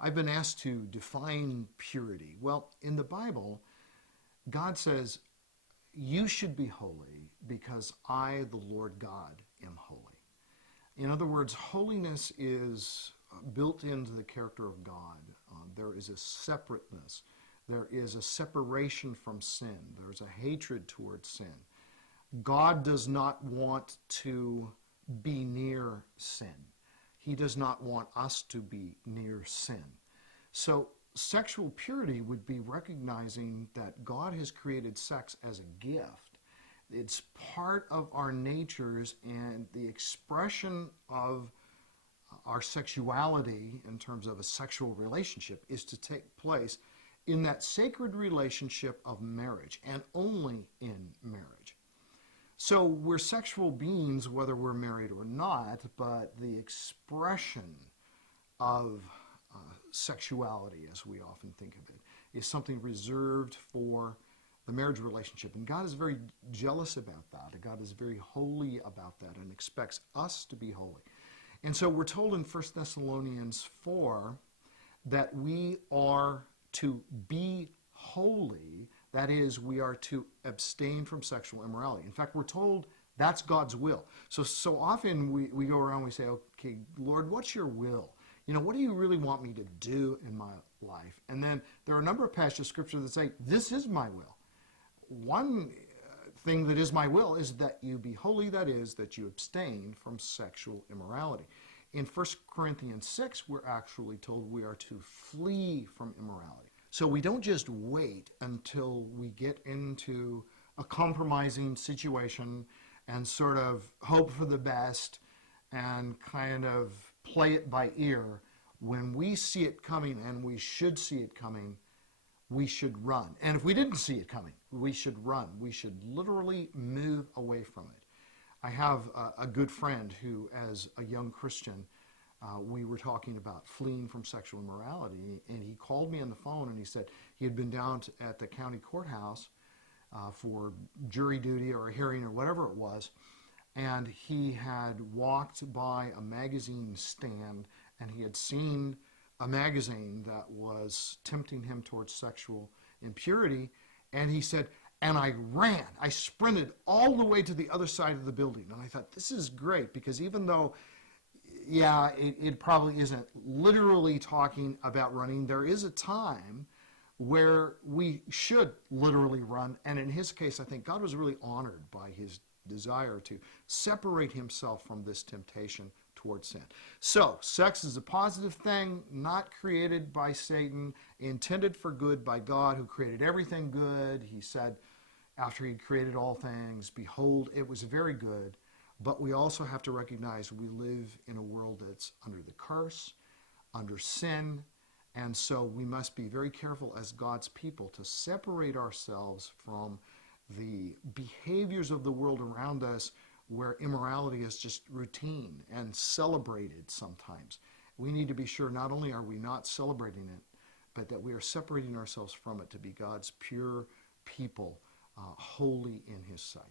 I've been asked to define purity. Well, in the Bible, God says, you should be holy because I, the Lord God, am holy. In other words, holiness is built into the character of God. There is a separateness. There is a separation from sin. There's a hatred towards sin. God does not want to be near sin. He does not want us to be near sin. So sexual purity would be recognizing that God has created sex as a gift. It's part of our natures, and the expression of our sexuality in terms of a sexual relationship is to take place in that sacred relationship of marriage, and only in marriage. So we're sexual beings whether we're married or not, but the expression of sexuality, as we often think of it, is something reserved for the marriage relationship. And God is very jealous about that. God is very holy about that and expects us to be holy. And so we're told in 1 Thessalonians 4 that we are to be holy. That is, we are to abstain from sexual immorality. In fact, we're told that's God's will. So often we go around and we say, okay, Lord, what's your will? What do you really want me to do in my life? And then there are a number of passages of Scripture that say, this is my will. One thing that is my will is that you be holy, that is, that you abstain from sexual immorality. In 1 Corinthians 6, we're actually told we are to flee from immorality. So we don't just wait until we get into a compromising situation and sort of hope for the best and kind of play it by ear. When we see it coming, and we should see it coming, we should run. And if we didn't see it coming, we should run. We should literally move away from it. I have a good friend who, as a young Christian, we were talking about fleeing from sexual immorality, and he called me on the phone and he said he had been down at the county courthouse for jury duty or a hearing or whatever it was, and he had walked by a magazine stand and he had seen a magazine that was tempting him towards sexual impurity, and he said, and I ran. I sprinted all the way to the other side of the building. And I thought, this is great, because even though, it probably isn't literally talking about running, there is a time where we should literally run. And in his case, I think God was really honored by his desire to separate himself from this temptation towards sin. So, sex is a positive thing, not created by Satan, intended for good by God, who created everything good. He said, after he created all things, behold, it was very good. But we also have to recognize we live in a world that's under the curse, under sin, and so we must be very careful as God's people to separate ourselves from the behaviors of the world around us, where immorality is just routine and celebrated sometimes. We need to be sure not only are we not celebrating it, but that we are separating ourselves from it to be God's pure people, holy in his sight.